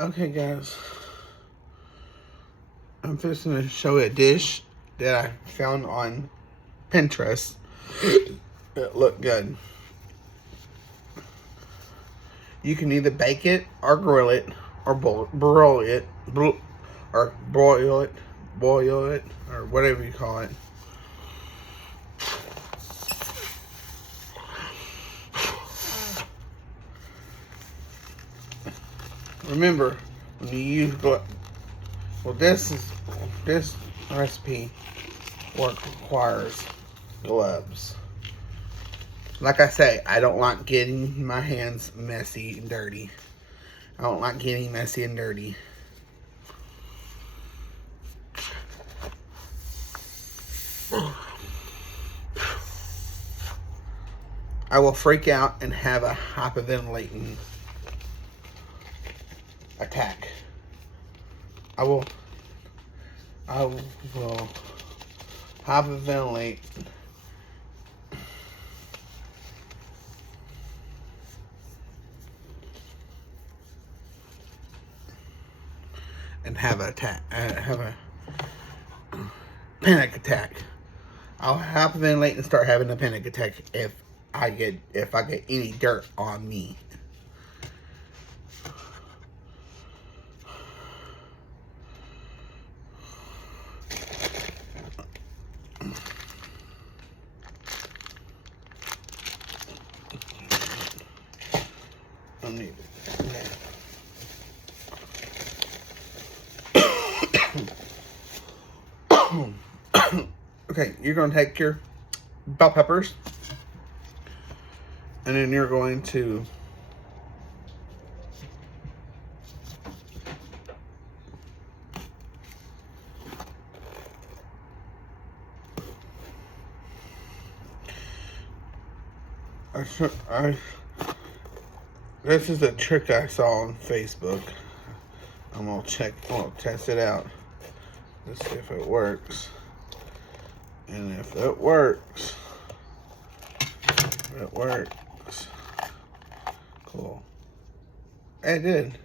Okay, guys. I'm just going to show you a dish that I found on Pinterest. It looked good. You can either bake it or grill it or broil it or boil it, or whatever you call it. Remember, when you use this recipe requires gloves. Like I say, I don't like getting my hands messy and dirty. I don't like getting messy and dirty. I will freak out and have a hyperventilating attack. I will hyperventilate and have a panic attack. I'll hyperventilate and start having a panic attack if I get any dirt on me. I need it. Okay, you're going to take your bell peppers, and then you're going to this is a trick I saw on Facebook. I'm gonna test it out. Let's see if it works. And if it works, cool. It did.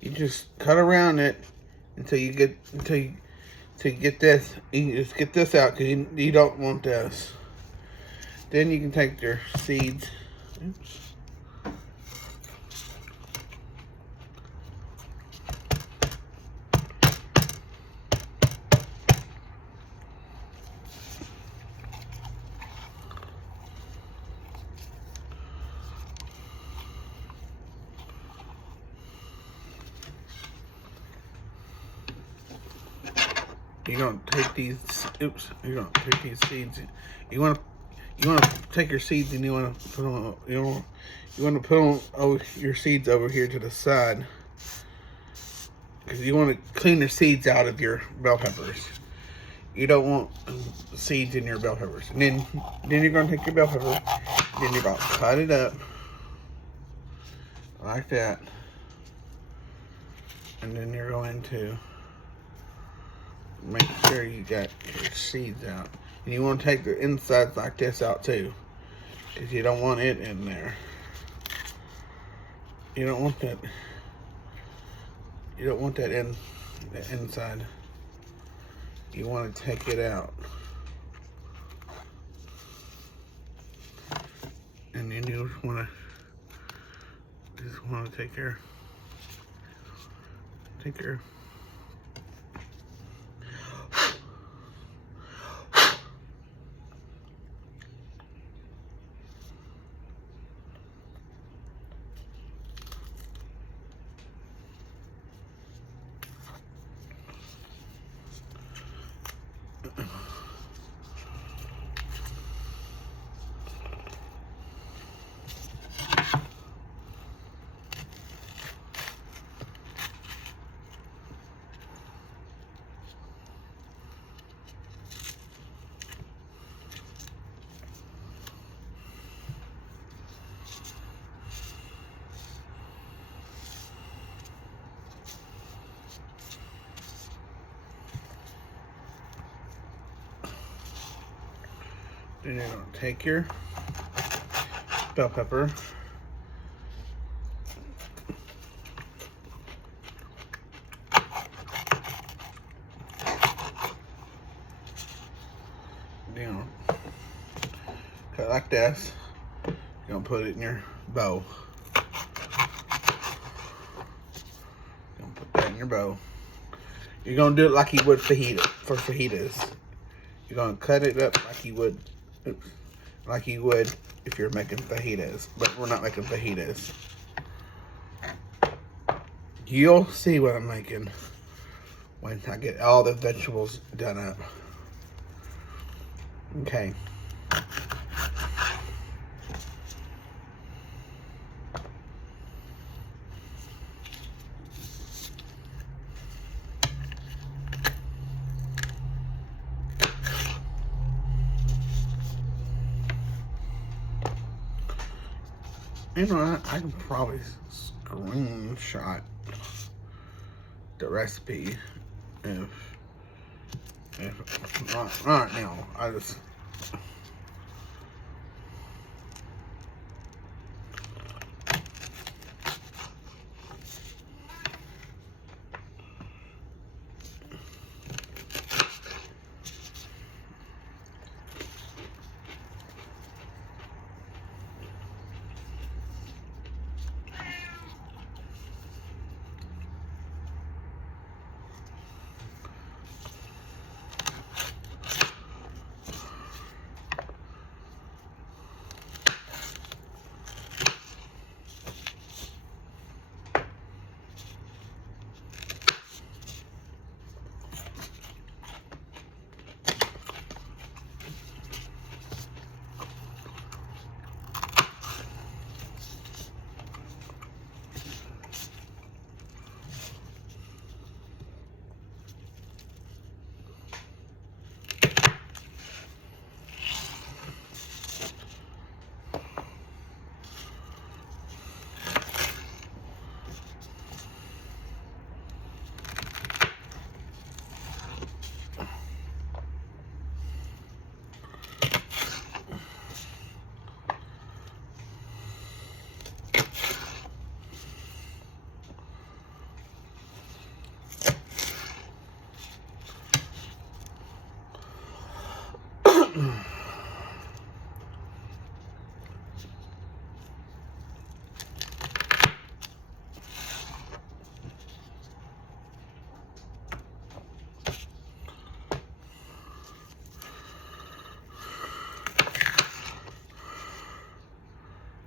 You just cut around it until you get this. You just get this out because you don't want this. Then you can take your seeds. Oops. You're gonna take these. Oops. You're gonna take these seeds. You wanna take your seeds and you wanna put them. You wanna put them over your seeds over here to the side, because you want to clean the seeds out of your bell peppers. You don't want seeds in your bell peppers. And then you're gonna take your bell pepper. Then you're gonna cut it up like that, and then you're going to make sure you got your seeds out. And you want to take the insides like this out too, because you don't want it in there. You don't want that. You don't want that in the inside. You want to take it out. And then you just want to take your Then you're going to take your bell pepper, like this. You're gonna put it in your bowl. You're gonna put that in your bowl. You're gonna do it like you would for fajitas. You're gonna cut it up like you would, like you would if you're making fajitas. But we're not making fajitas. You'll see what I'm making when I get all the vegetables done up. Okay. You know what? I can probably screenshot the recipe if not right now. I just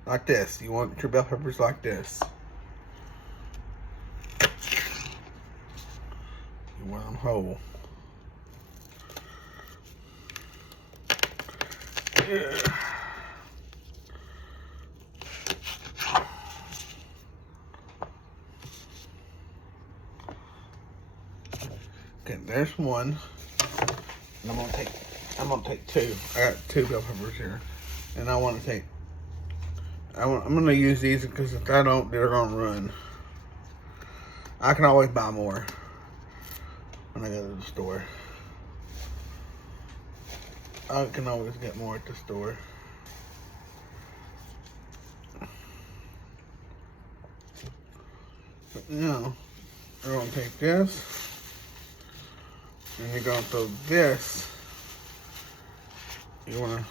like this. You want your bell peppers like this. You want them whole. Yeah. Okay, there's one. And I'm gonna take two. I got two bell peppers here, and I want to take. I'm gonna use these because if I don't, they're gonna run. I can always buy more when I go to the store. I can always get more at the store. But now, we're gonna take this, and you're gonna throw this. You wanna.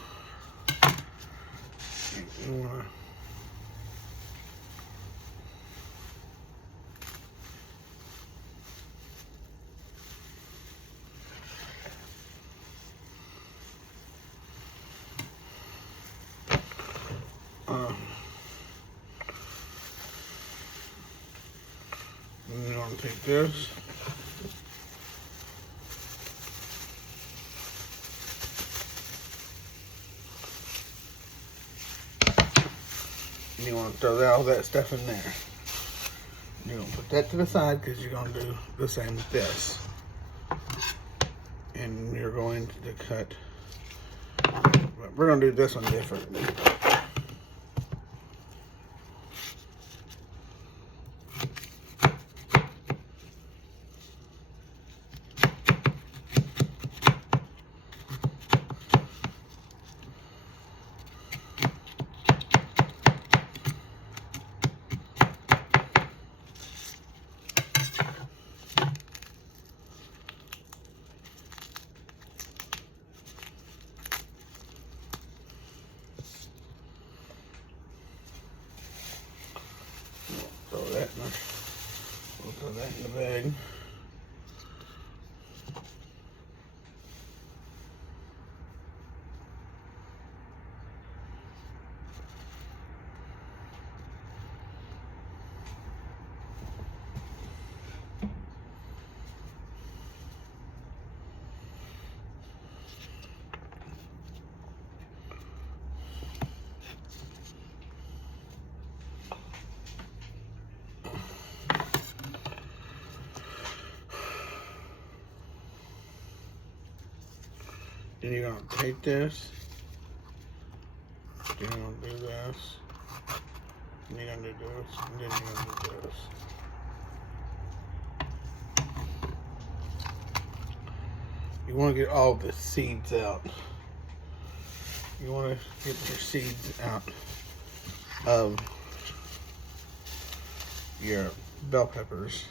You're gonna take this. And you want to throw all that stuff in there. You're going to put that to the side because you're going to do the same with this. And you're going to cut. But we're going to do this one different. We'll throw that in the bag. Then you're gonna take this. Then you're gonna do this. And you're gonna do this. And then you're gonna do this. You want to get all the seeds out. You want to get your seeds out of your bell peppers.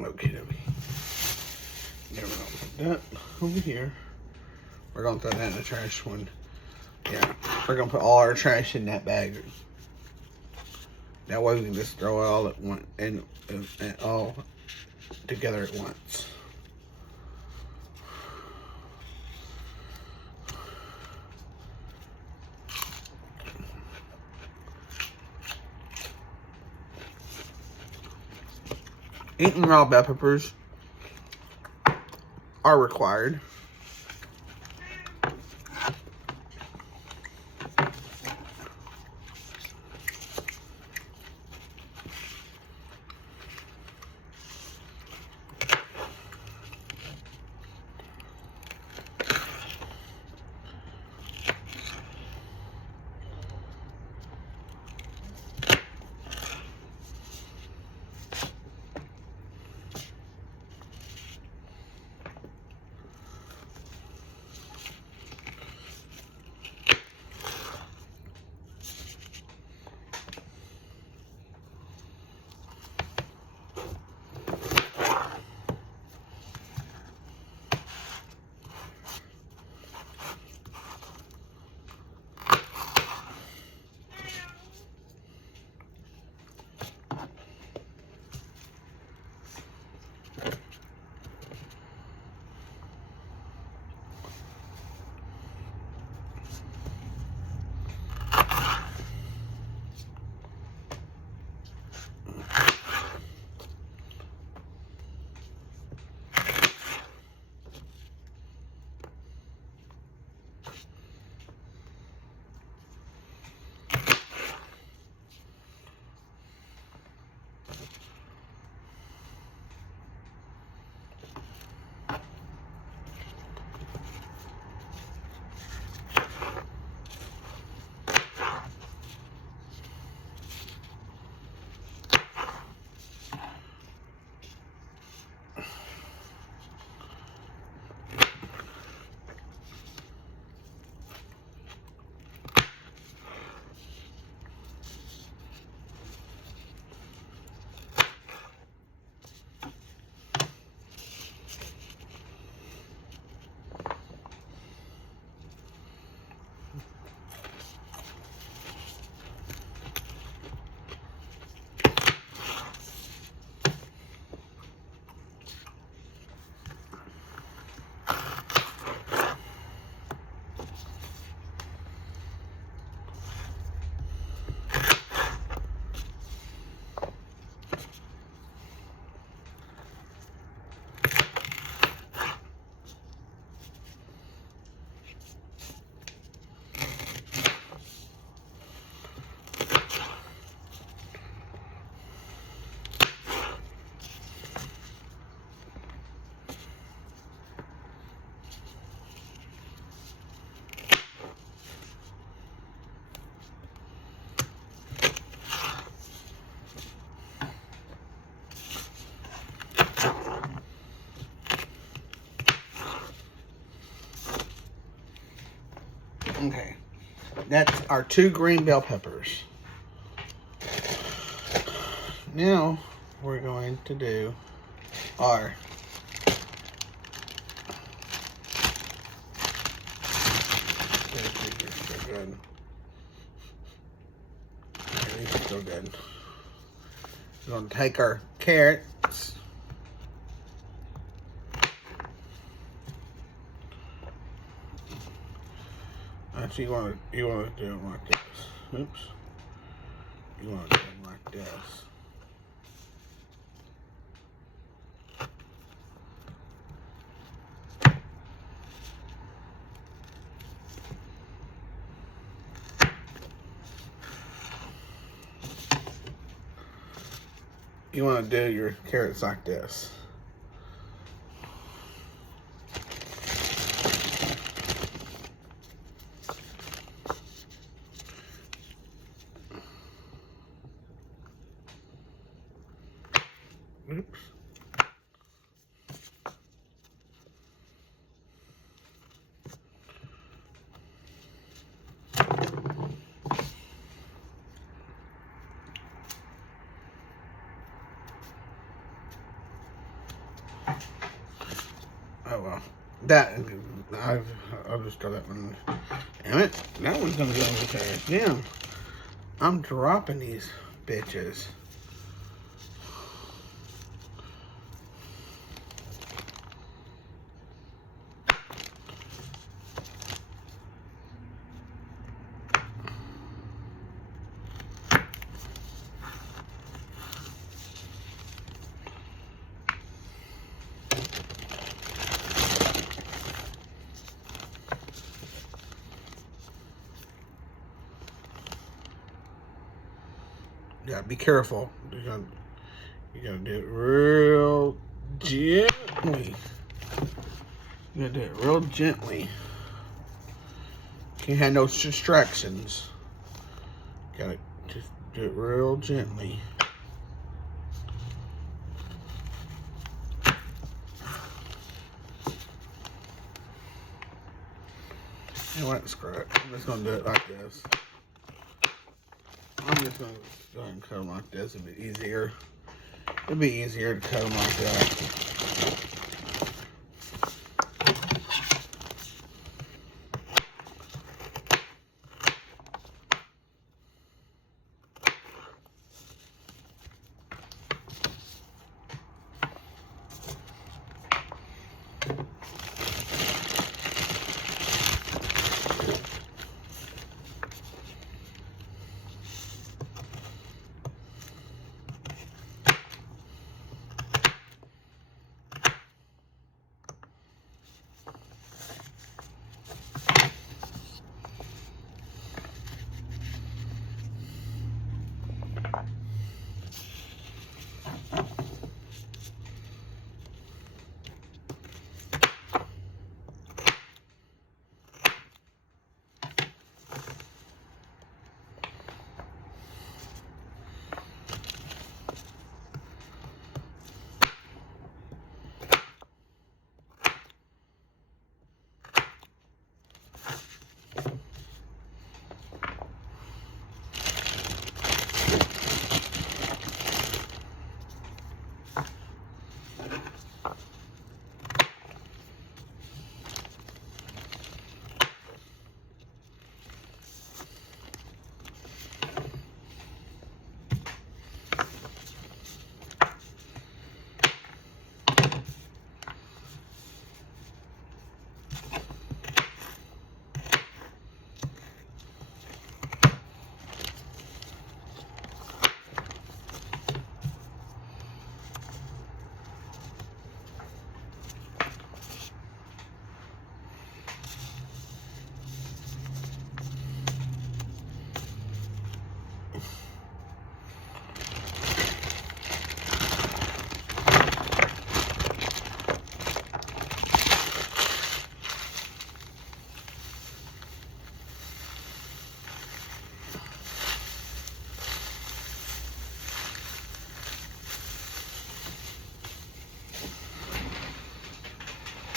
Okay, there we go. Put that over here. We're gonna throw that in the trash one. Yeah, we're gonna put all our trash in that bag. That way we can just throw it all at once and all together at once. Eating raw bell peppers are required. Okay. That's our 2 green bell peppers. Now, we're going to do our good. These are still good. We're going to take our carrots. Actually, you want to do them like this. Oops. You want to do them like this. You want to do your carrots like this. Oops. Oh well, I'll just throw that one. Damn it, that one's gonna go over there. Damn, I'm dropping these bitches. Yeah, be careful. You gotta do it real gently. You gotta do it real gently. Can't have no distractions. Gotta just do it real gently. You know what? Screw it. I'm just gonna do it like this. I'm just gonna go ahead and cut them like this. It'll be easier. It'll be easier to cut them like that.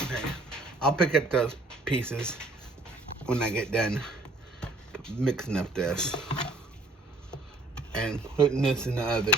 Okay, I'll pick up those pieces when I get done. mixing up this and putting this in the oven.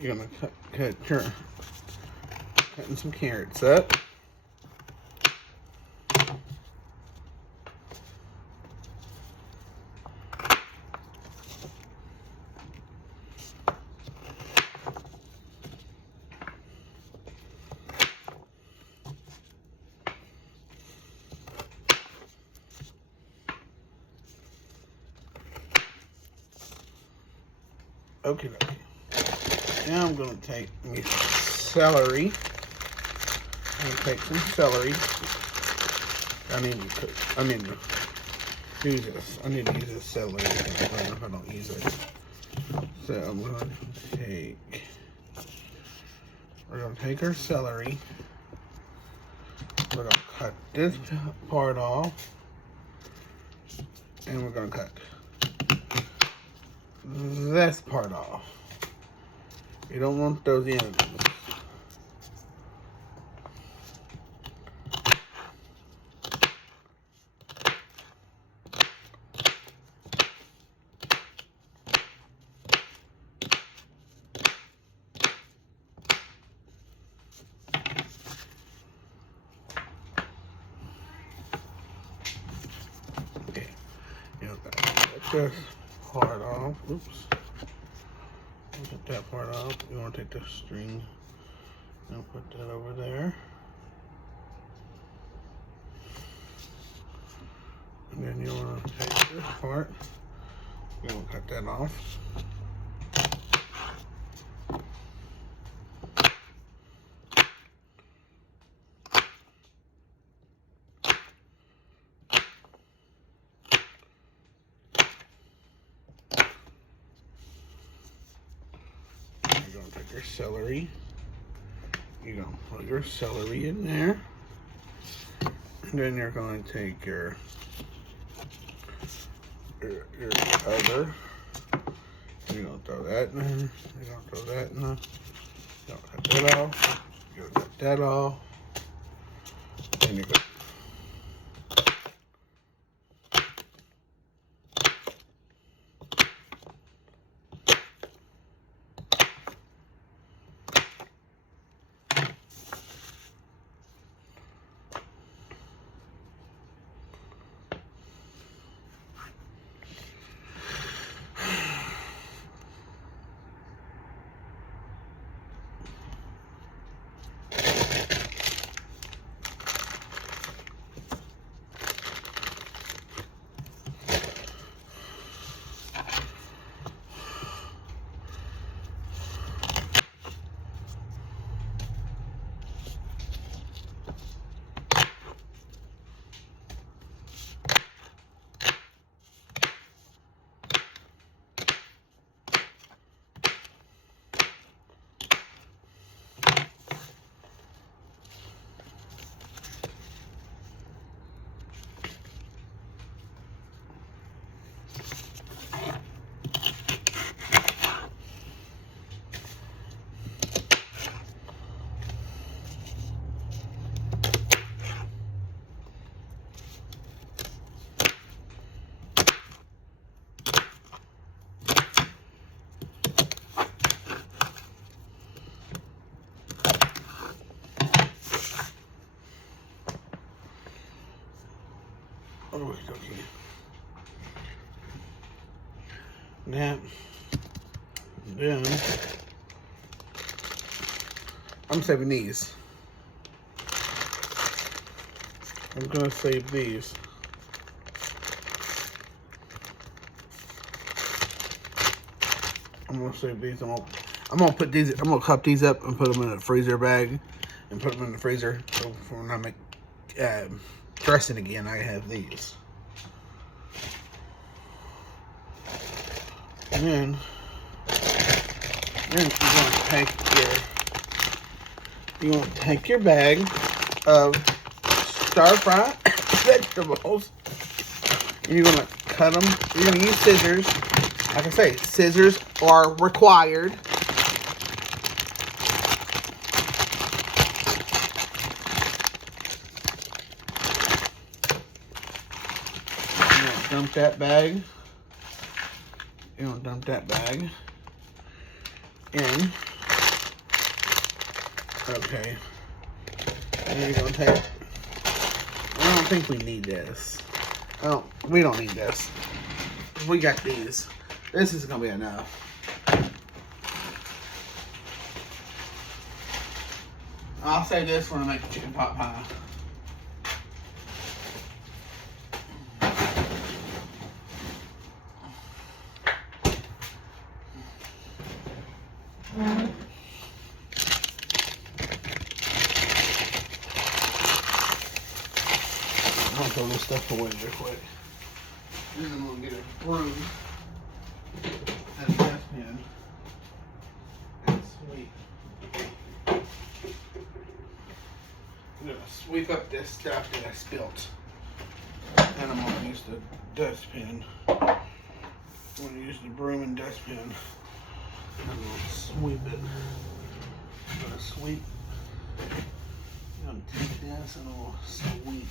You're gonna cutting some carrots up. Okay. Now I'm gonna take me celery. I'm gonna take some celery. I need to use this. I need to use this celery. I don't know if I don't use it. So we're gonna take our celery. We're gonna cut this part off. And we're gonna cut this part off. You don't want those ends. Okay, cut this part off. Oops. Get that part off. You want to take the string and put that over there. And then you want to take this part. You want to cut that off. You're going to take your celery. You're going to put your celery in there. And then you're going to take your other. You're going to throw that in there. You're going to throw that in there. You're going to cut that off. You're going to cut that off. And you're going to That. Then I'm saving these. I'm gonna save these. I'm gonna save these. I'm gonna put these. I'm gonna cup these up and put them in a freezer bag, and put them in the freezer. So for when I make dressing again, I have these. And then you're gonna take your bag of stir fry vegetables, and you're gonna cut them. You're gonna use scissors. Like I say, scissors are required. You're gonna dump that bag. You're gonna dump that bag in. Okay. And you're gonna take. I don't think we need this. We don't need this. We got these. This is gonna be enough. I'll save this when I make the chicken pot pie. I'll throw this stuff away real quick. Then I'm gonna get a broom and a dustpan and sweep. I'm gonna sweep up this stuff that I spilt. And I'm gonna use the dustpan. I'm gonna use the broom and dustpan. I'm gonna sweep it. I'm gonna sweep. I'm gonna take this and I'm gonna sweep.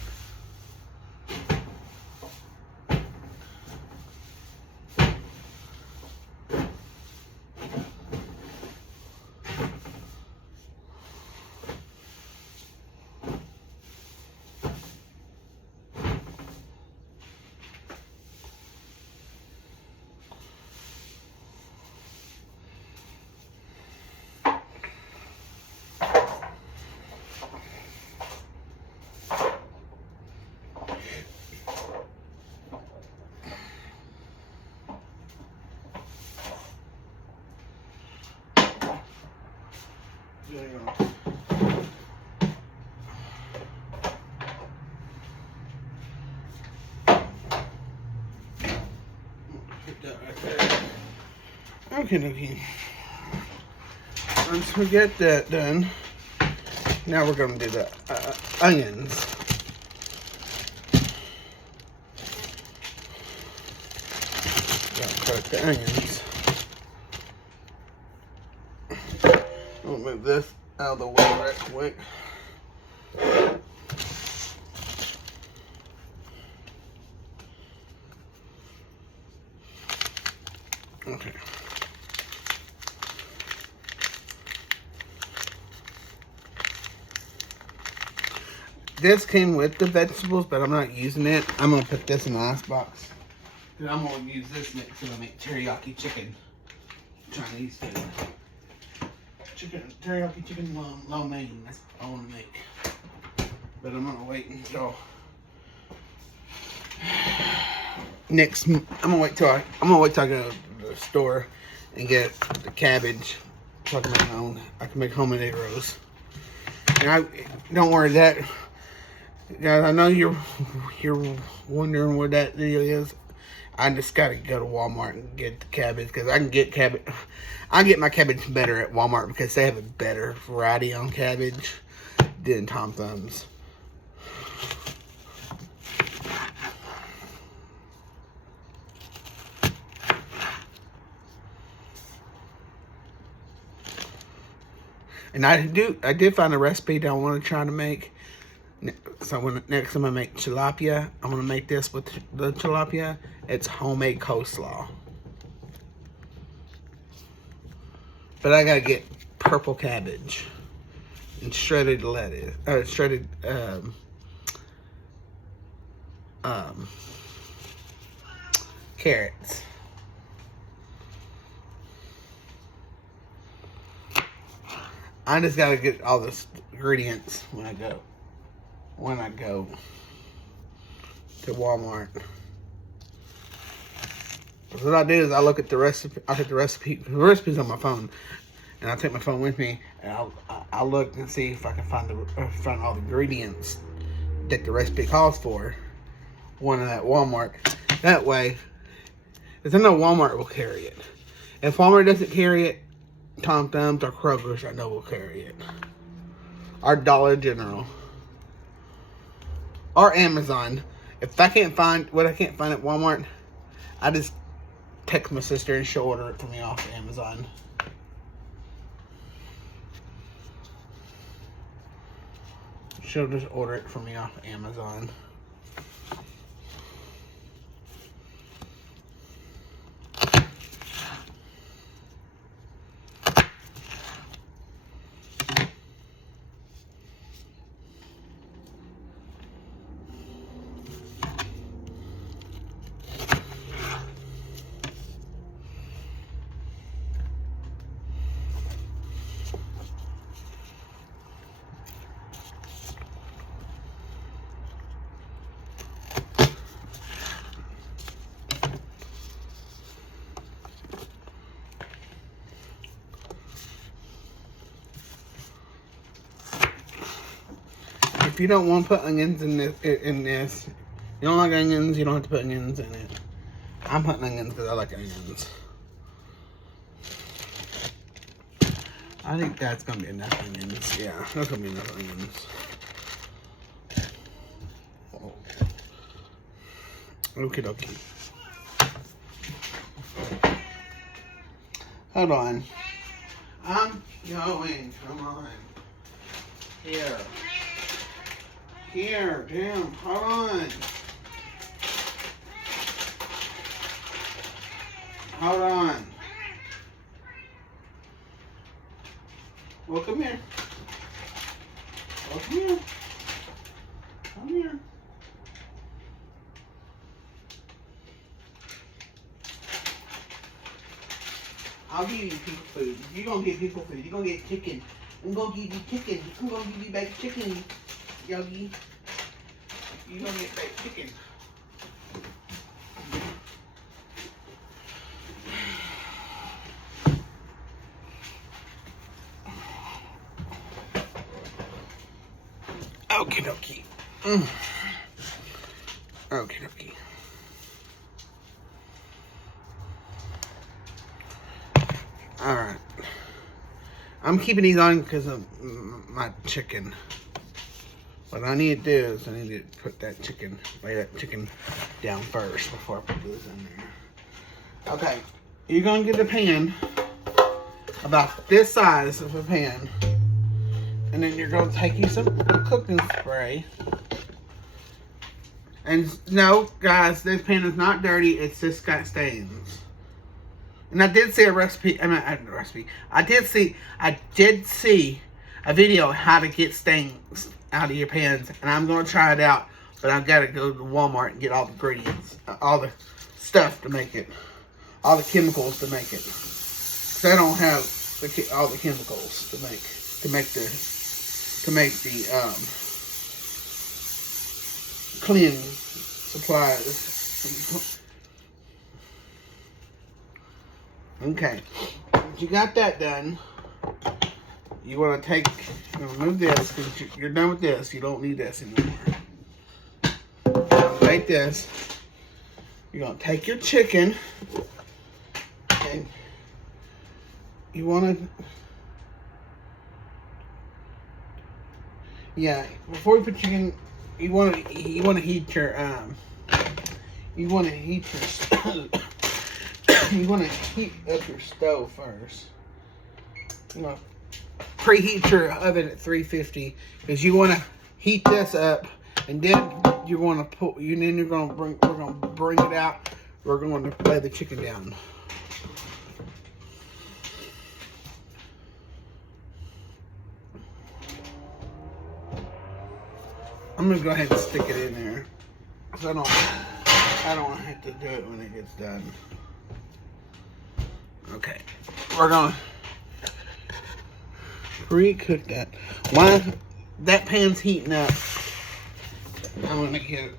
There you go. Put that right there. Okay. Once we get that done, now we're going to do the onions. Cut the onions. I'll move this out of the way right quick. Okay. This came with the vegetables, but I'm not using it. I'm going to put this in the last box. And I'm going to use this mix to make teriyaki chicken. Chinese food. Teriyaki chicken lo mein. That's what I want to make. But I'm gonna wait until next. I'm gonna wait till I go to the store and get the cabbage so I can make my own. I can make homemade rolls. And don't worry that, guys. I know you're wondering what that deal is. I just gotta go to Walmart and get the cabbage because I can get cabbage. I get my cabbage better at Walmart because they have a better variety on cabbage than Tom Thumb's. And I did find a recipe that I want to try to make. So next time I make tilapia, I'm gonna make this with the tilapia. It's homemade coleslaw. But I gotta get purple cabbage and shredded lettuce, carrots. I just gotta get all the ingredients when I go to Walmart. So what I do is I look at the recipe. I take the recipe's on my phone, and I take my phone with me, and I'll look and see if I can find all the ingredients that the recipe calls for. One at Walmart. That way, because I know Walmart will carry it. If Walmart doesn't carry it, Tom Thumbs or Kroger's I know will carry it. Or Dollar General. Or Amazon. If I can't find what I can't find at Walmart, I just text my sister and she'll order it for me off Amazon. She'll just order it for me off Amazon. If you don't want to put onions in this, you don't like onions, you don't have to put onions in it. I'm putting onions because I like onions. I think that's going to be enough onions. Yeah, that's going to be enough onions. Oh. Okie dokie. Hold on. I'm going. Come on. Here. Here, damn, hold on. Hold on. Well, come here. Well, come here. Come here. I'll give you people food. You're going to get people food. You're going to get chicken. I'm going to give you chicken. I'm going to give you baked chicken. Yogi, you gonna get baked chicken. Okie dokie. Okie dokie. Alright. I'm keeping these on because of my chicken. What I need to do is I need to put that chicken, lay that chicken down first before I put this in there. Okay, you're gonna get a pan about this size of a pan, and then you're gonna take you some cooking spray. And no, guys, this pan is not dirty. It's just got stains. And I did see a recipe. I did see a video how to get stains out of your pans, and I'm gonna try it out, but I've got to go to Walmart and get all the ingredients, all the stuff to make it, all the chemicals to make it. Cause I don't have all the chemicals to make the cleaning supplies. Okay, once you got that done, you want to remove this because you're done with this. You don't need this anymore. Like this. You're going to take your chicken and you want to, before you put chicken, you want to heat your, you want to heat up your stove first. You know, preheat your oven at 350 because you want to heat this up, and then you want to put. Then we're going to bring it out. We're going to lay the chicken down. I'm going to go ahead and stick it in there. So I don't. I don't have to do it when it gets done. Okay, we're gonna pre-cook that. While that pan's heating up, I'm gonna get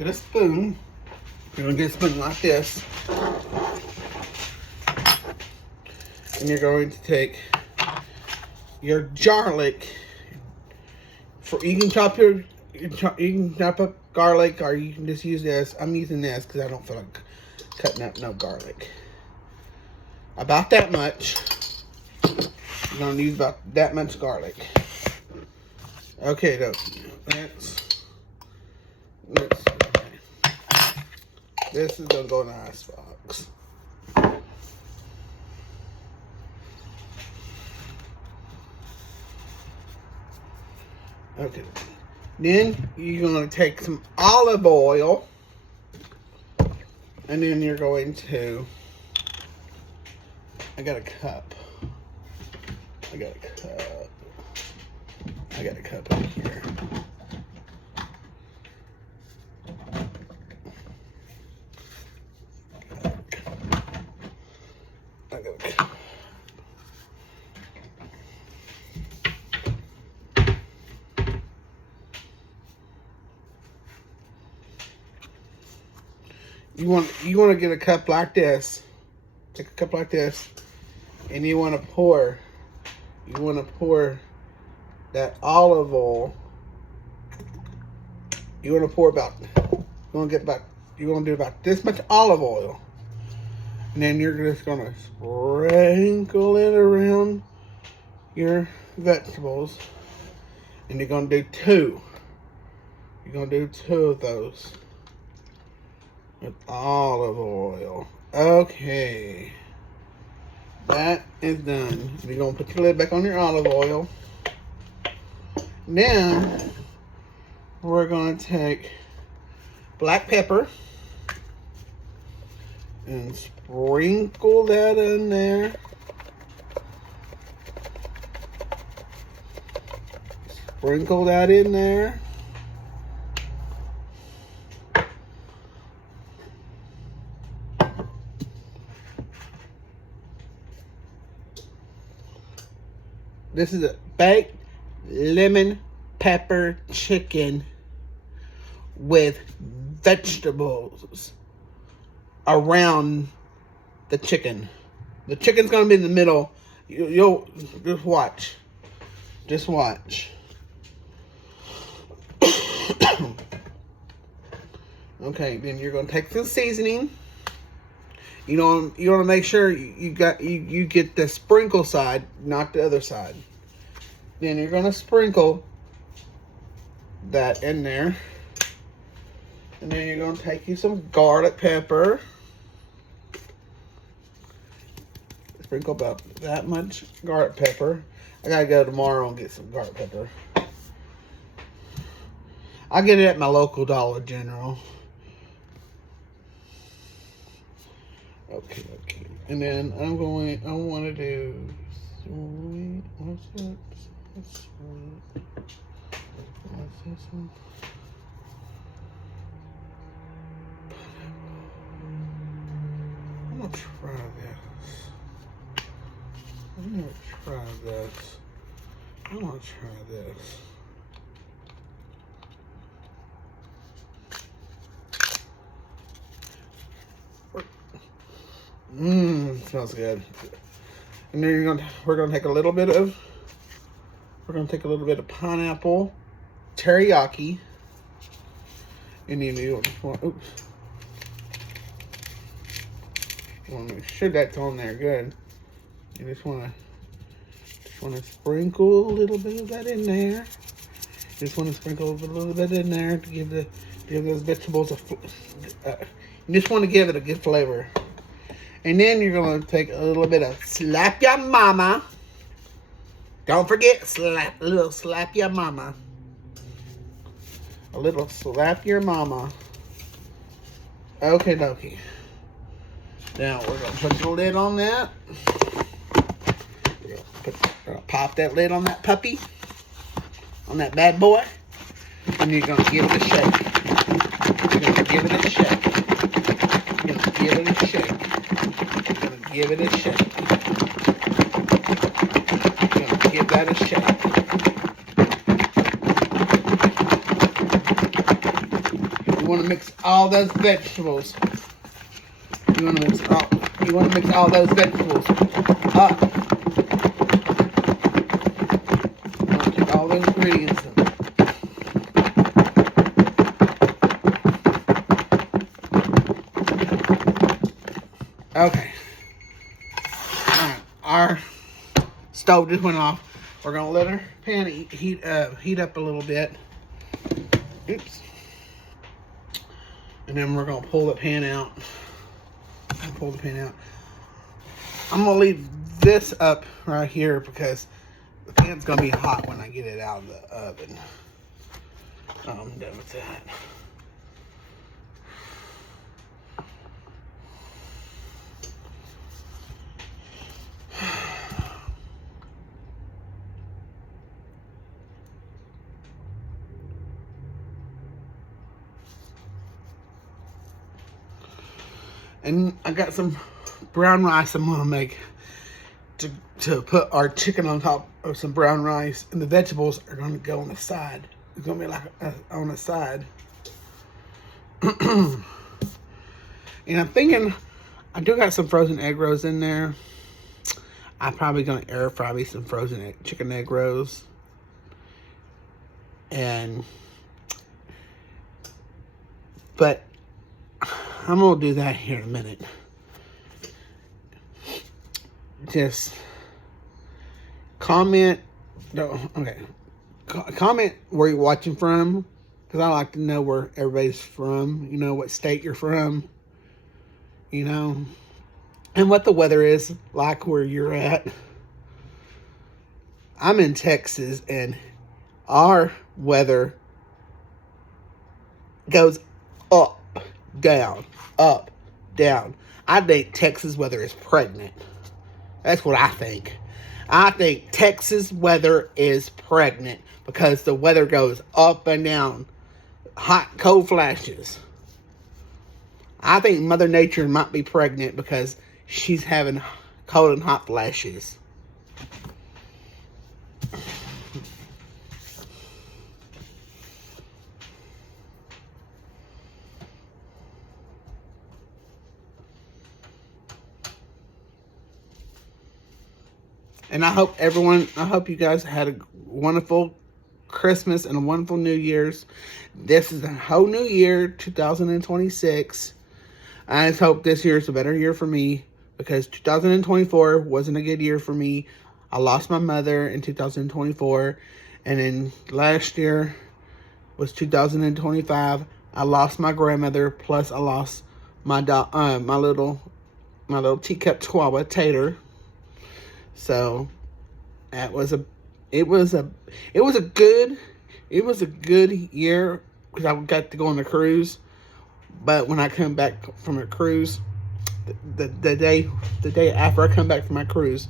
a spoon. You're gonna get a spoon like this, and you're going to take your garlic. You can chop up garlic, or you can just use this. I'm using this because I don't feel like cutting up no garlic. About that much. You're gonna use about that much garlic. Okay, this is gonna go in the ice box. Okay. Then you're gonna take some olive oil, and then you're going to. I got a cup in here. I got a cup. You want to get a cup like this. Take a cup like this, and you want to pour that olive oil. You want to do about this much olive oil, and then you're just gonna sprinkle it around your vegetables, and you're gonna do two. You're gonna do two of those with olive oil. Okay, that is done. You're gonna put your lid back on your olive oil. Now we're gonna take black pepper and sprinkle that in there. Sprinkle that in there. This is a baked lemon pepper chicken with vegetables around the chicken. The chicken's gonna be in the middle. You'll just watch. Just watch. Okay, then you're gonna take some seasoning. You want to make sure you get the sprinkle side, not the other side. Then you're gonna sprinkle that in there, and then you're gonna take you some garlic pepper. Sprinkle about that much garlic pepper. I gotta go tomorrow and get some garlic pepper. I get it at my local Dollar General. Okay. And then I want to do sweet. What's that? Sweet. What's this one? I'm gonna try this. I'm gonna try this. Smells good. And then we're gonna take a little bit of pineapple teriyaki, and then you want to make sure that's on there good. You just want to sprinkle a little bit of that in there. Just want to sprinkle a little bit in there to give those vegetables you just want to give it a good flavor. And then you're going to take a little bit of slap ya mama. Don't forget, a little slap ya mama. A little slap your mama. Okay, dokie. Now we're going to put the lid on that. We're going to pop that lid on that puppy. on that bad boy. And you're going to give it a shake. You're going to give it a shake. You're going to give it a shake. You're going to give it a shake. You're going to give that a shake. You want to mix all those vegetables. You want to mix all those vegetables up. You want to keep all those ingredients in. Okay. Alright, our stove just went off. We're gonna let our pan heat up a little bit. Oops. And then we're gonna pull the pan out. I'm gonna leave this up right here because the pan's gonna be hot when I get it out of the oven. I'm done with that. And I got some brown rice I'm gonna make to put our chicken on top of some brown rice, and the vegetables are gonna go on the side. It's gonna be like on the side. And I'm thinking I do got some frozen egg rolls in there. I'm probably gonna air fry me some frozen chicken egg rolls, but I'm gonna do that here in a minute. Just comment. Okay, comment where you're watching from, because I like to know where everybody's from. You know what state you're from. You know, and what the weather is like where you're at. I'm in Texas, and our weather goes up, down, up, down. I think Texas weather is pregnant. That's what I think. I think Texas weather is pregnant because the weather goes up and down. Hot, cold flashes. I think Mother Nature might be pregnant because she's having cold and hot flashes. And I hope you guys had a wonderful Christmas and a wonderful New Year's. This is a whole new year, 2026. I just hope this year is a better year for me, because 2024 wasn't a good year for me. I lost my mother in 2024, and then last year was 2025. I lost my grandmother, plus I lost my little teacup chihuahua Tater. So it was a good year because I got to go on a cruise. But when I come back from a cruise, the day after I come back from my cruise,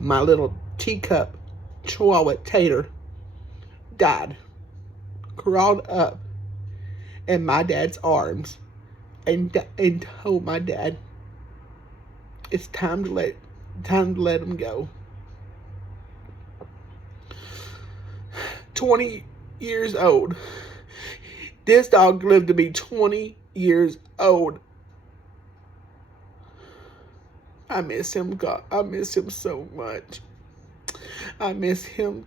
my little teacup chihuahua Tater died, crawled up in my dad's arms, and told my dad it's time to let him go. 20 years old. This dog lived to be 20 years old. I miss him, God. I miss him so much. I miss him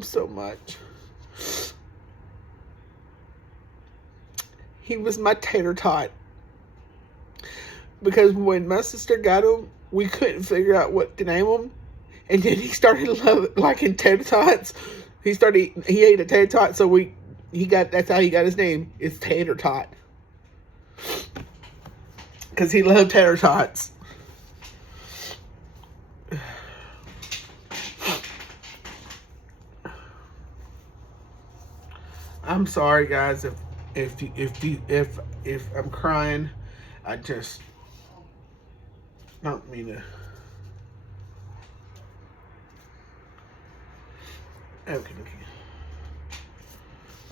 so much. He was my tater tot. Because when my sister got him, we couldn't figure out what to name him. And then he started liking tater tots. He ate a tater tot, so that's how he got his name. It's Tater Tot. Because he loved tater tots. I'm sorry, guys, if I'm crying. I just don't mean to. Okay.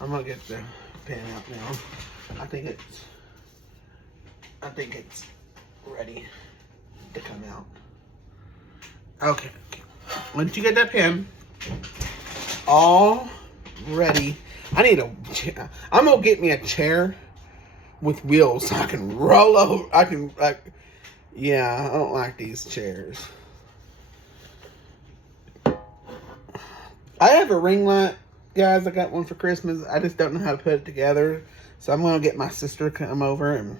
I'm gonna get the pan out now. I think it's ready to come out. Okay. Once you get that pan all ready, I'm gonna get me a chair with wheels so I can roll over. Yeah, I don't like these chairs. I have a ring light, guys. I got one for Christmas. I just don't know how to put it together. So I'm going to get my sister to come over, and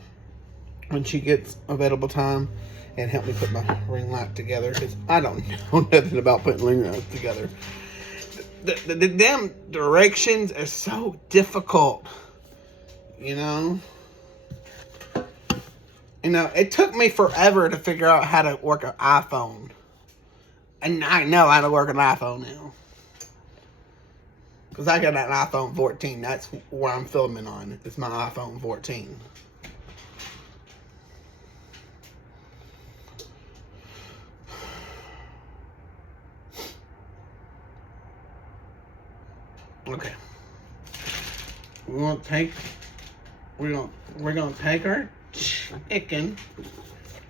when she gets available time, and help me put my ring light together, because I don't know nothing about putting ring lights together. The damn directions are so difficult, you know? It took me forever to figure out how to work an iPhone. And I know how to work an iPhone now. Because I got an iPhone 14. That's what I'm filming on. It's my iPhone 14. Okay. We're gonna take our chicken.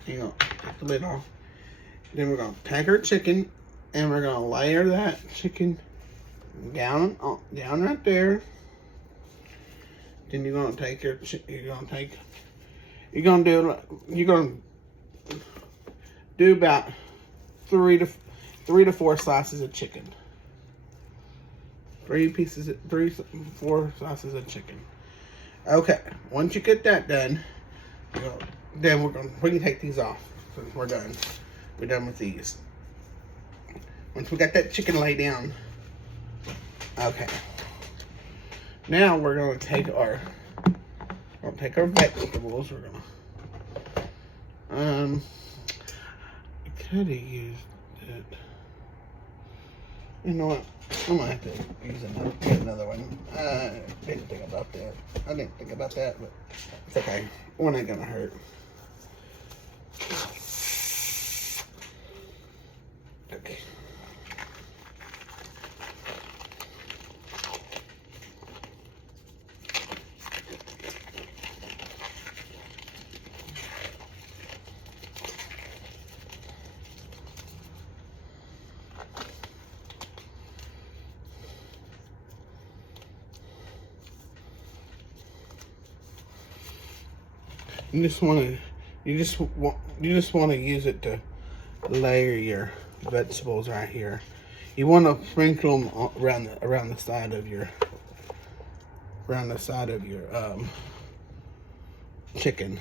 You know, put the lid off. Then we're gonna take our chicken and we're gonna layer that chicken down right there. Then you're gonna take do about 3 to 4 slices of chicken. 4 slices of chicken. Okay, once you get that done, then we can take these off. So we're done. We're done with these. Once we got that chicken laid down, okay. Now we're gonna take our vegetables. We're gonna I could have used it. You know what? I'm gonna have to use another one. I didn't think about that. But it's okay. One ain't gonna hurt. Okay. You just want to use it to layer your vegetables right here. You want to sprinkle them around the side of your chicken.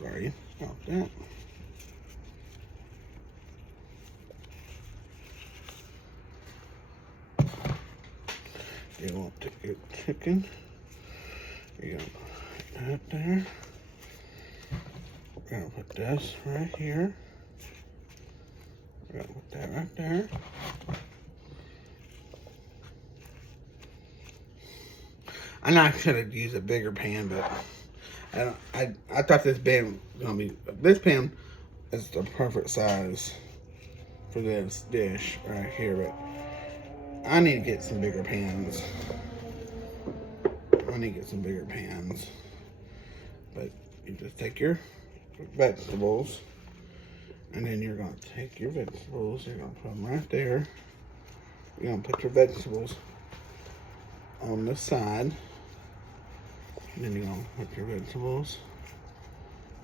Sorry about that. You want to get chicken. You're gonna put that there. We're gonna put this right here. We're gonna put that right there. I know I should have used a bigger pan, but I thought this pan is the perfect size for this dish right here, but I need to get some bigger pans. But you just take your vegetables, and then you're gonna take your vegetables, you're gonna put them right there. You're gonna put your vegetables on the side. And then you're gonna put your vegetables.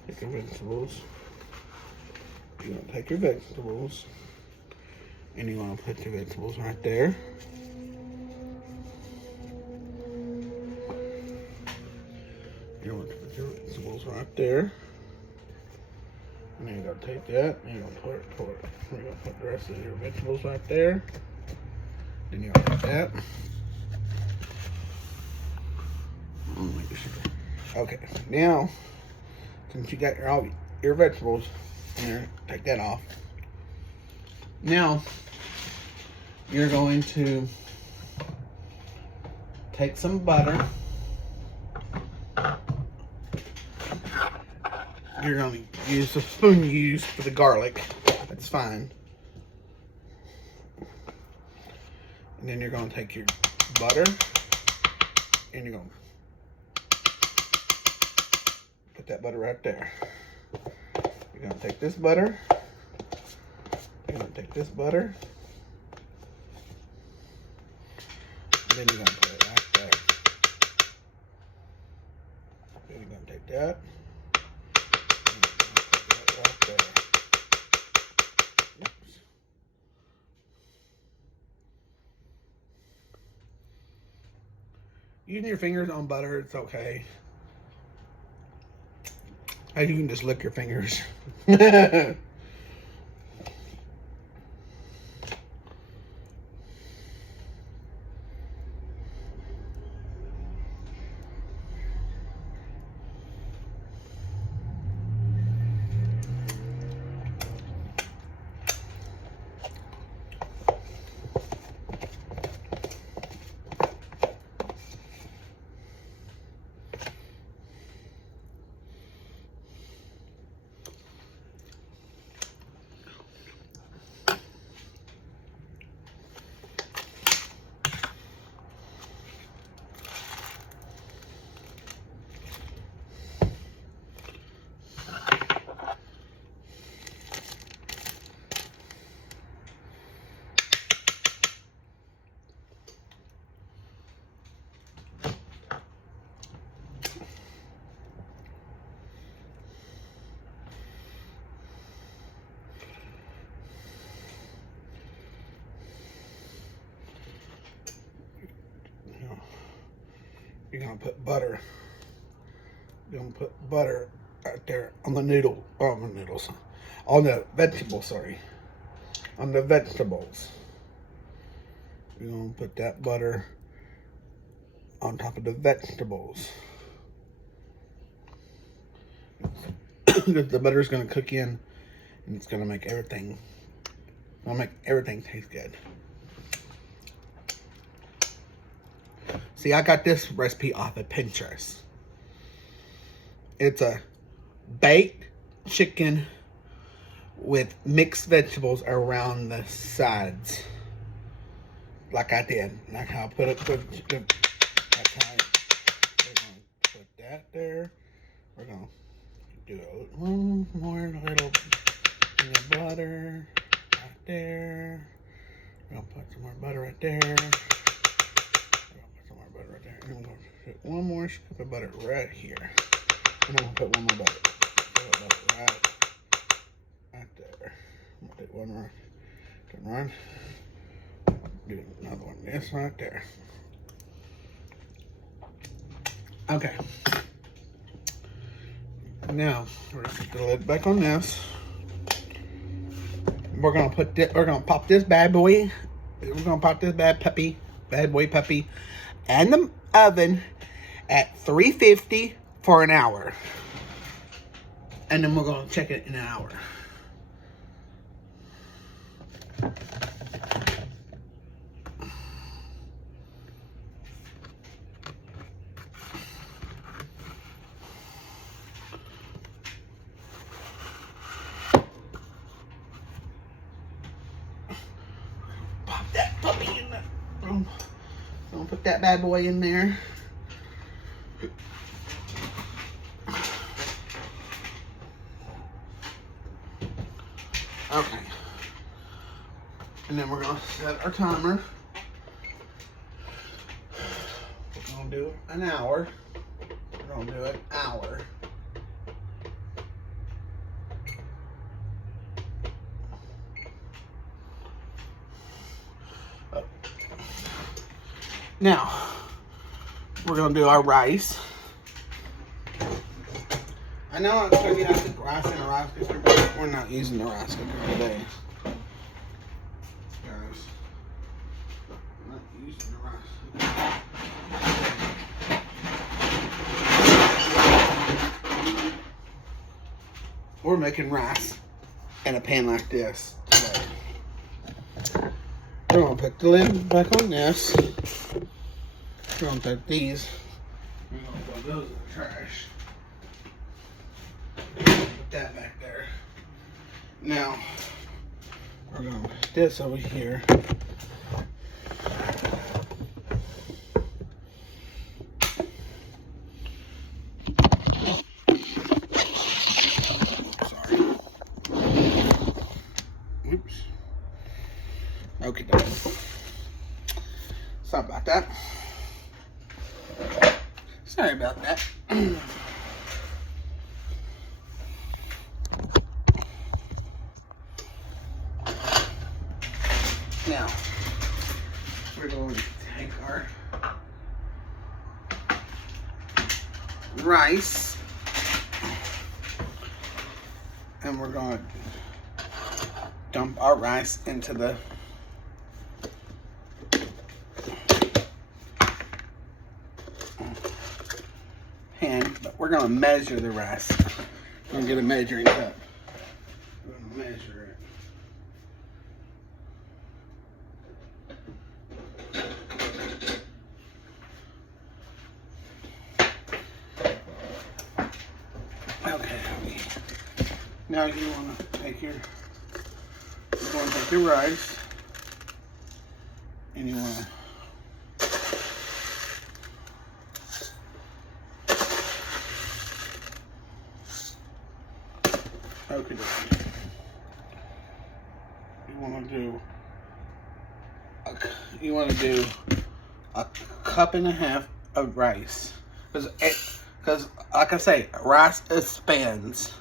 You're gonna take your vegetables, and you're gonna put your vegetables right there. vegetables right there. And then you're gonna take that and you're gonna you're gonna put the rest of your vegetables right there. Then you're gonna take that. Okay, now since you got all your vegetables in there, take that off. Now you're going to take some butter. You're going to use the spoon you use for the garlic. That's fine. And then you're going to take your butter and you're going to put that butter right there. You're going to take this butter. You're going to take this butter. And then you're going to put it right there. Then you're going to take that. Using your fingers on butter, it's okay. You can just lick your fingers. You're gonna put butter. You're gonna put butter right there on the noodle, on the noodles, on the vegetables. Sorry, on the vegetables. You're gonna put that butter on top of the vegetables. Because the butter is gonna cook in, and it's gonna make everything. Taste good. See, I got this recipe off of Pinterest. It's a baked chicken with mixed vegetables around the sides. Like I did. Like how I put it. That's how we're going to put that there. We're going to do one more little thing of butter right there. We're going to put some more butter right there. And I'm going to put one more scoop of butter right here. And I'm going to put one more butter. Right there. I'm going to take one more. Turn around. Do another one. This right there. Okay. Now, we're going to put the lid back on this. We're going to pop this bad boy. We're going to pop this bad boy puppy, and the oven at 350 for an hour. And then we're going to check it in an hour. Pop that puppy in there. Gonna put that bad boy in there. Okay. And then we're gonna set our timer. We're gonna do an hour. We're gonna do an hour. Now, we're gonna do our rice. know I'm showing you how to cook rice in a rice cooker, but we're not using the rice cooker today. Guys, we're not using the rice cooker. We're making rice in a pan like this today. We're gonna put the lid back on this. We're gonna put these. We're gonna throw those in the trash. Put that back there. Now we're gonna put this over here. Oops. Okay, sorry about that. Sorry about that. Now, we're going to take our rice and we're going to dump our rice into the pan, but we're going to measure the rice. We're going to get a measuring cup. We're going to measure it. Okay. Now you want to take your rice and you want to you want to do a cup and a half of rice because like I say, rice expands.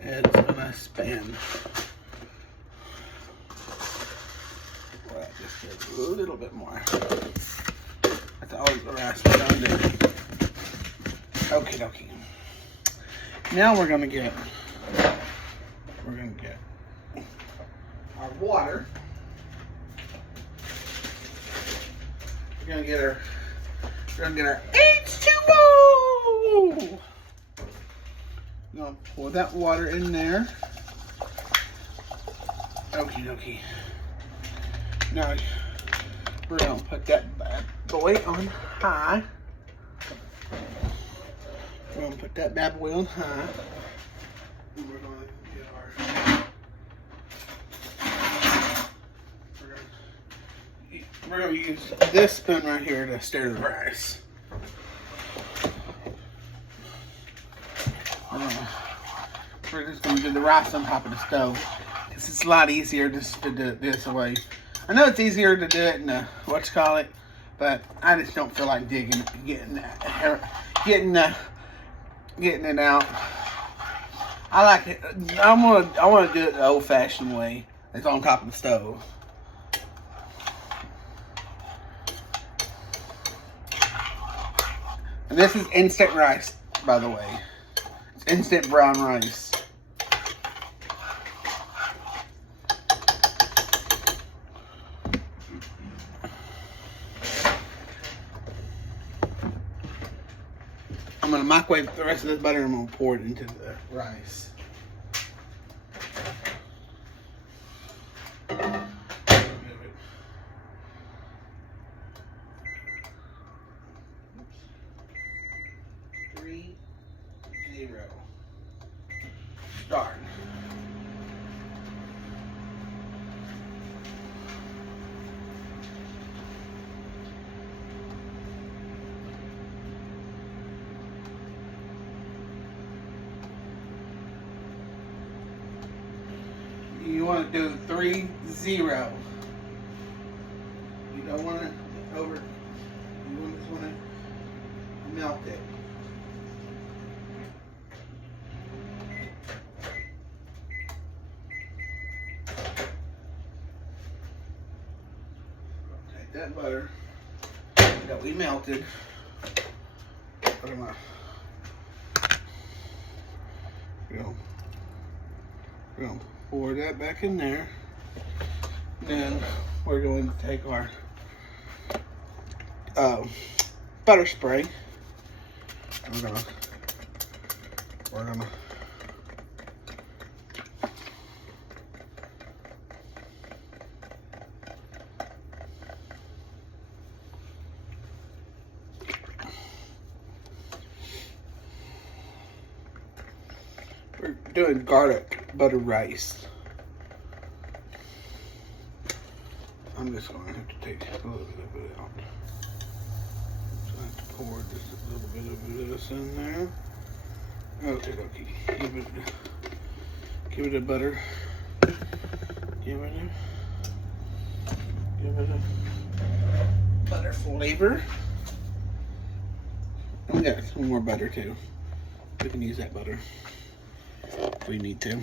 It's gonna expand. Well, just a little bit more. That's all the rice we're gonna do. Okay, dokie. Now we're gonna get our water. We're gonna get our H2O. We're gonna pour that water in there. Okie dokie. Now we're gonna put that bad boy on high. We're gonna put that bad boy on high. And we're gonna get we're gonna use this spoon right here to stir the rice. We're just gonna do the rice on top of the stove because it's a lot easier just to do it this way. I know it's easier to do it in the but I just don't feel like getting it out. I like it. I want to do it the old-fashioned way. It's on top of the stove. And this is instant rice, by the way. It's instant brown rice. I'm going to microwave the rest of this butter and I'm going to pour it into the rice. Start. You want to do 3-0. You don't want it over. You just want to melt it. Take that butter that we melted. Put them up. We're gonna pour that back in there. Then we're going to take our butter spray. And we're gonna we're doing garlic butter rice. I'm just going to have to take a little bit of it out. So I have to pour just a little bit of this in there. Okay. Give it a butter. Give it a butter flavor. And we got some more butter too. We can use that butter if we need to.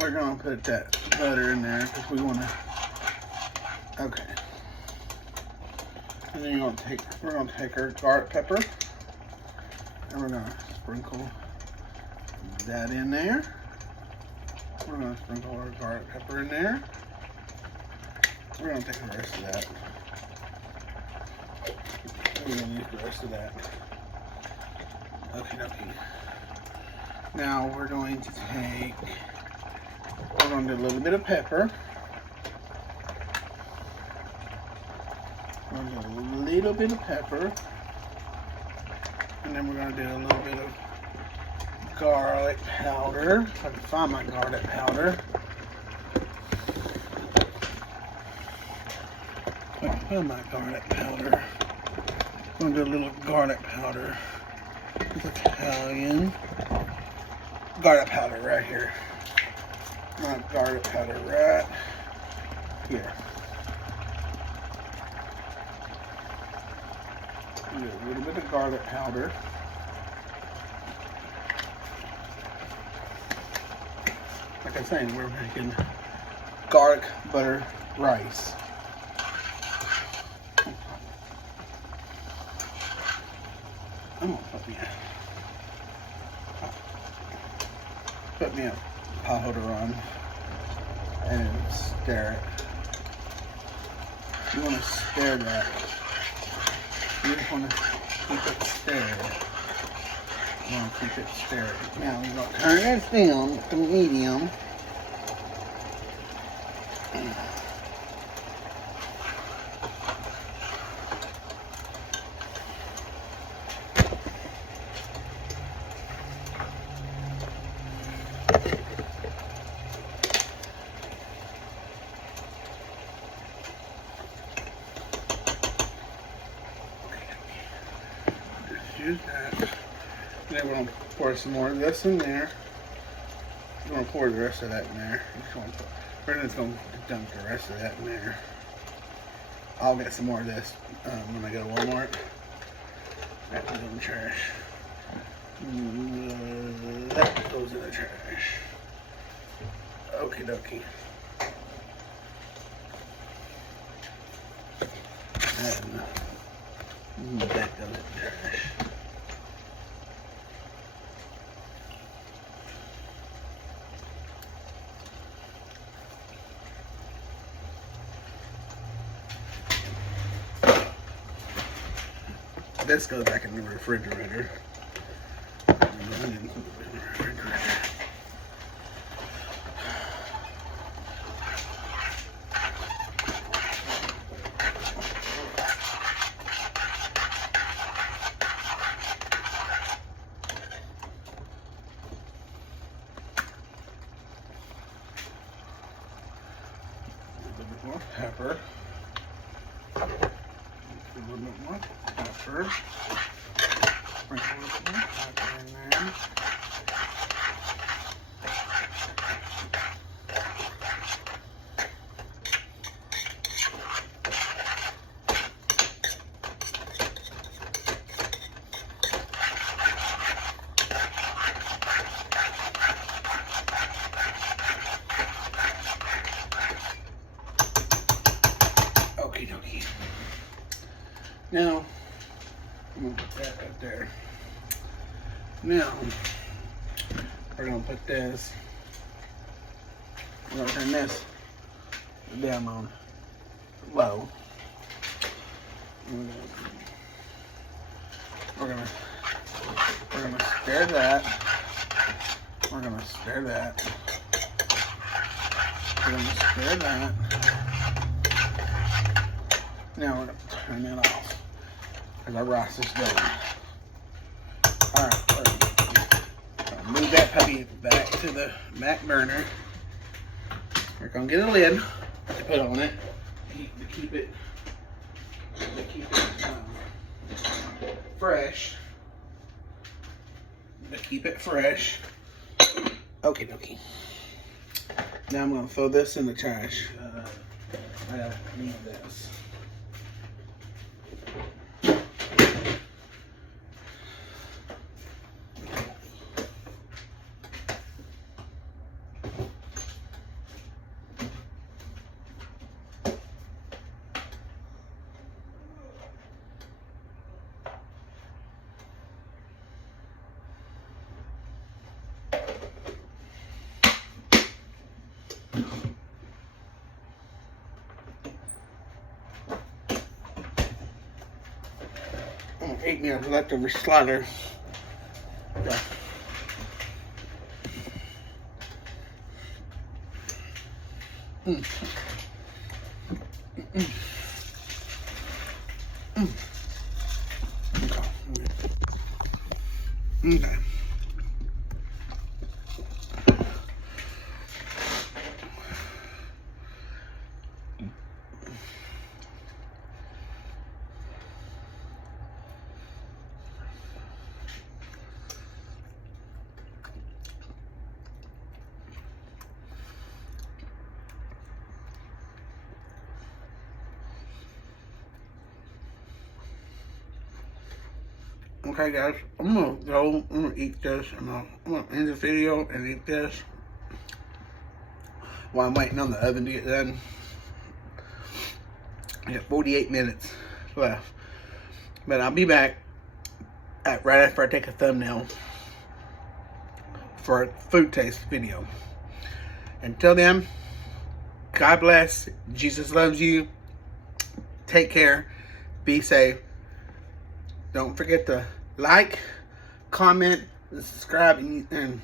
We're gonna put that butter in there because we want to. Okay. And then we're gonna take our garlic pepper and we're gonna sprinkle that in there. We're gonna sprinkle our garlic pepper in there. We're gonna take the rest of that. We're gonna use the rest of that. Okay. Now we're going to take. We're going to do a little bit of pepper. We're going to do a little bit of pepper. And then we're going to do a little bit of garlic powder. If I can find my garlic powder. If I can find my garlic powder. I'm going to do a little garlic powder. It's Italian. Garlic powder right here. My garlic powder right here. Do a little bit of garlic powder. Like I said, we're making garlic butter rice. I'm gonna put me a pot holder on and stir it. You want to stir that. You just want to keep it stirred. You want to keep it stirred. Now we're going to turn this down to medium. Use that. And then we're going to pour some more of this in there. We're going to pour the rest of that in there. We're just going to dump the rest of that in there. I'll get some more of this when I go to Walmart. That goes in the trash. That goes in the trash. Okie dokie. And that goes in the trash. This goes back in the refrigerator. More pepper. A little bit more pepper. Sprinkle a little bit more pepper in there. Now, I'm gonna put that up there. Now, we're gonna put this. We're gonna turn this down on low. We're gonna stir that. We're gonna stir that. We're gonna stir that. Now we're gonna turn it off because our rice is done. Alright, we're gonna move that puppy back to the back burner. We're gonna get a lid to put on it to keep it fresh. To keep it fresh. Okie dokie. Now I'm gonna throw this in the trash. I don't need this. I'm gonna eat me a leftover slider. Okay. Okay. Okay guys, I'm gonna eat this, and I'm gonna end the video and eat this while I'm waiting on the oven to get done. I got 48 minutes left, but I'll be back right after I take a thumbnail for a food taste video. Until then, God bless, Jesus loves you, take care, be safe. Don't forget to like, comment, and subscribe, and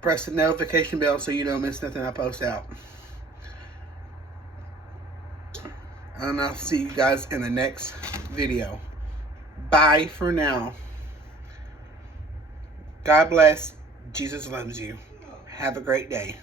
press the notification bell so you don't miss nothing I post out. And I'll see you guys in the next video. Bye for now. God bless. Jesus loves you. Have a great day.